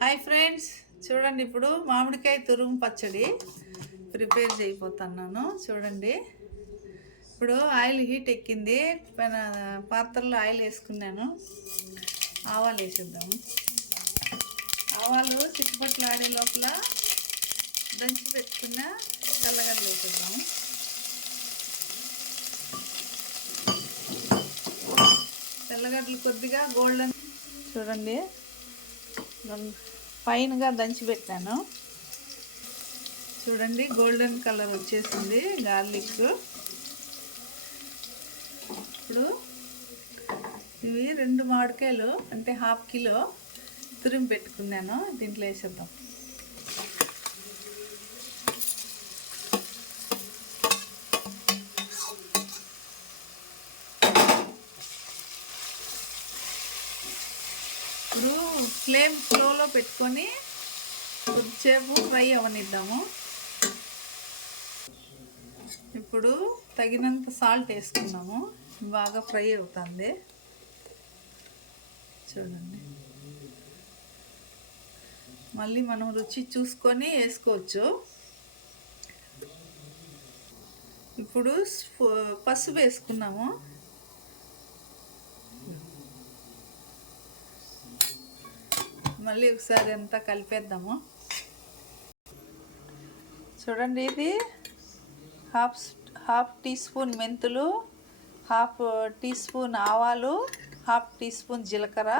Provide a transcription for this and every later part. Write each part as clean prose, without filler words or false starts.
Hi friends, చూడండి ఇప్పుడు మామిడికాయ తురుము పచ్చడి ప్రిపేర్ చేయబోతున్నాను. చూడండి, ఇప్పుడు ఆయిల్ హీట్ ఎక్కింది, పాత్రలో ఆయిల్ వేసుకున్నాను. ఆవాలు వేసేద్దాము. ఆవాలు చిట్టుపట్లు ఆడే లోపల దంచి పెట్టుకున్న తెల్లగడ్డలు వేసేద్దాము. తెల్లగడ్డలు కొద్దిగా గోల్డెన్, చూడండి ఫైన్గా దంచి పెట్టాను. చూడండి గోల్డెన్ కలర్ వచ్చేసింది గార్లిక్. ఇప్పుడు ఇవి 2 మామిడికాయలు అంటే 1/2 కిలో తురిమి పెట్టుకున్నాను, దీంట్లో వేసేద్దాం. ఇప్పుడు ఫ్లేమ్ స్లోలో పెట్టుకొని కొద్దిసేపు ఫ్రై అవనిద్దాము. ఇప్పుడు తగినంత సాల్ట్ వేసుకున్నాము, బాగా ఫ్రై అవుతుంది. చూడండి, మళ్ళీ మనం రుచి చూసుకొని వేసుకోవచ్చు. ఇప్పుడు పసుపు వేసుకున్నాము. మళ్ళీ ఒకసారి అంతా కలిపేద్దాము. చూడండి, ఇది హాఫ్ టీ స్పూన్ మెంతులు, హాఫ్ టీ స్పూన్ ఆవాలు, హాఫ్ టీ స్పూన్ జీలకర్ర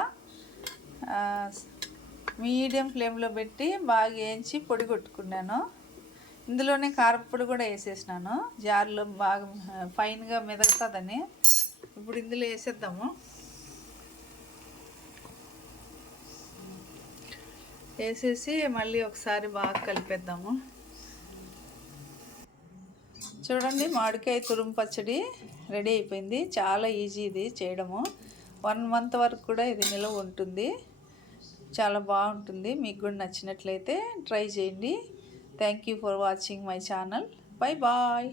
మీడియం ఫ్లేమ్లో పెట్టి బాగా వేయించి పొడి కొట్టుకున్నాను. ఇందులోనే కారపొడి కూడా వేసేసినాను, జార్లో బాగా ఫైన్గా మెదగుతుందని. ఇప్పుడు ఇందులో వేసేద్దాము. వేసేసి మళ్ళీ ఒకసారి బాగా కలిపేద్దాము. చూడండి, మామిడికాయ తురుము పచ్చడి రెడీ అయిపోయింది. చాలా ఈజీ ఇది చేయడము. 1 మంత్ వరకు కూడా ఇది నిల్వ ఉంటుంది. చాలా బాగుంటుంది. మీకు కూడా నచ్చినట్లయితే ట్రై చేయండి. Thank you for watching my channel. Bye bye.